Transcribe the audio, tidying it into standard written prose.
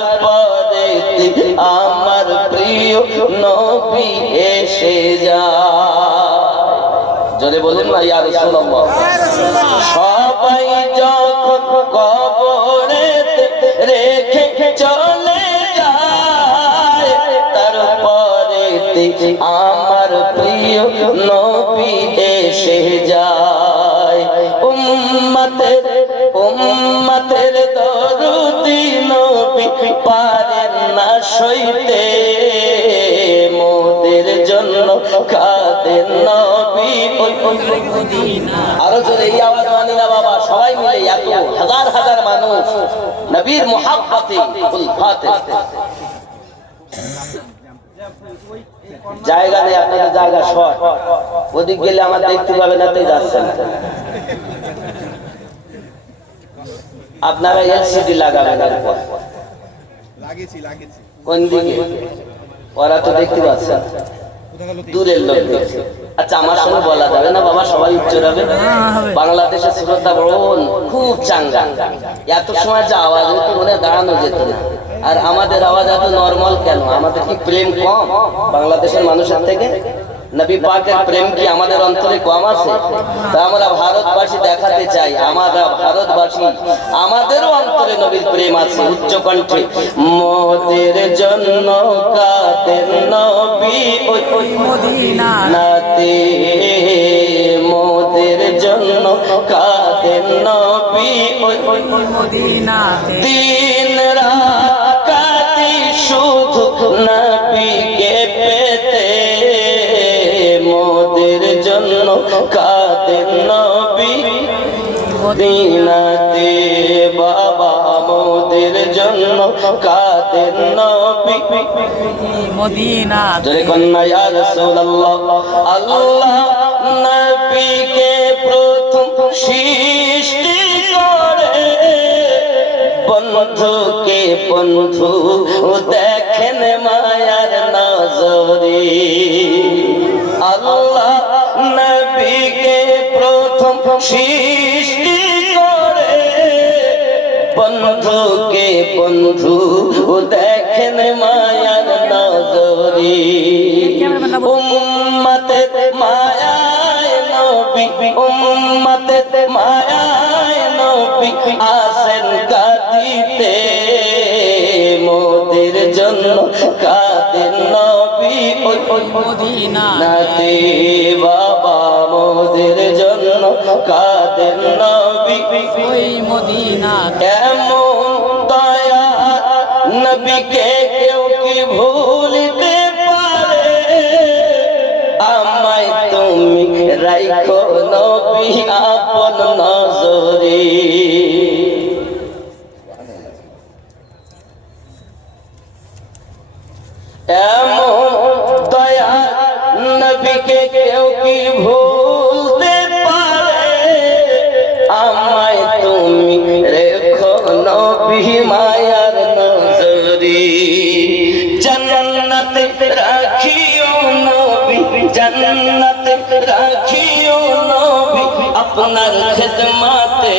তারপরে আমার প্রিয় নবী এসে যায়। জোরে বলুন না ইয়া রাসূলুল্লাহ। সবাই যখন কবরে রেখে চলে যায়, তারপরে আমার প্রিয় নবী এসে যায়। উম্মতের দরুদি নবী পারেন না সইতে, মোদের জন্য কাঁদেন নবী। আরো জোরে এই আওয়াজ মানি না বাবা, সবাই মিলে এত হাজার হাজার মানুষ নবীর মুহাব্বতে উলফাতে। জায়গা নেই আপনাদের, জায়গা শর্ট, ওদিক গেলে আমার দেখতে পাবে না, তাই যাচ্ছেন। আপনারা এলসিডি লাগাবেন এরপর। কোন দিকে? ওরা তো দেখতে পাচ্ছে, দূরের লোক দেখছে। আচ্ছা, আমার সঙ্গে বলা যাবে না বাবা, সবাই উচ্চারবে। বাংলাদেশের শ্রোতা বোন খুব চাঙ্গা, এত সময় যে আওয়াজ হতো মনে দাঁড়ানো যেত না। আর আমাদের আওয়াজ এত নরমাল কেন? আমাদের কি প্রেম কম বাংলাদেশের মানুষের থেকে? নবী পাকের প্রেম কি আমাদের অন্তরে কম আছে? তা আমরা ভারতবাসী দেখাতে চাই, আমরা ভারতবাসী, আমাদেরও অন্তরে নবীর প্রেম আছে। উচ্চ কণ্ঠে মোদের জন্য কাঁদেন নবী ওই মদিনাতে, মোদের জন্য কাঁদেন নবী ওই মদিনাতে। দিন রাত কাঁদি শুধু নবীকে পেতে, মোদের জন্য কাঁদেন নবী মদিনাতে। বাবা মোদের জন্য কাঁদেন নবী মদিনাতে। জোরে কন্যা ইয়া রাসূলুল্লাহ। আল্লাহ নবীকে প্রথম সৃষ্টি করে, বন্ধুকে বন্ধু দেখেন মায়ার নজরে। আল্লাহ নবীকে প্রথম সৃষ্টি করে, বন্ধুকে বন্ধু দেখেন মায়ার নজরে। উম্মতের মায়ায় নবী, উম্মতের মায়ায় নবী আসেন কাঁদিতে, মোদের জন্য কাঁদেন নবী ওই মদিনাতে। বাবা মোদের জন্য কাঁদেন নবী ওই মদিনাতে। এমন দয়া নবীকে কেউ কি ভুলিতে পারে? আমায় তুমি রাখো নবী আপন নজরে। এমন দয়া নবীকে কেউ কি ভুলতে পারে? আমায় তুমি রেখো নবী মায়ার নজরে। জান্নাতে রাখিও নবী, জান্নাতে রাখিও নবী, আপনার খিদমতে।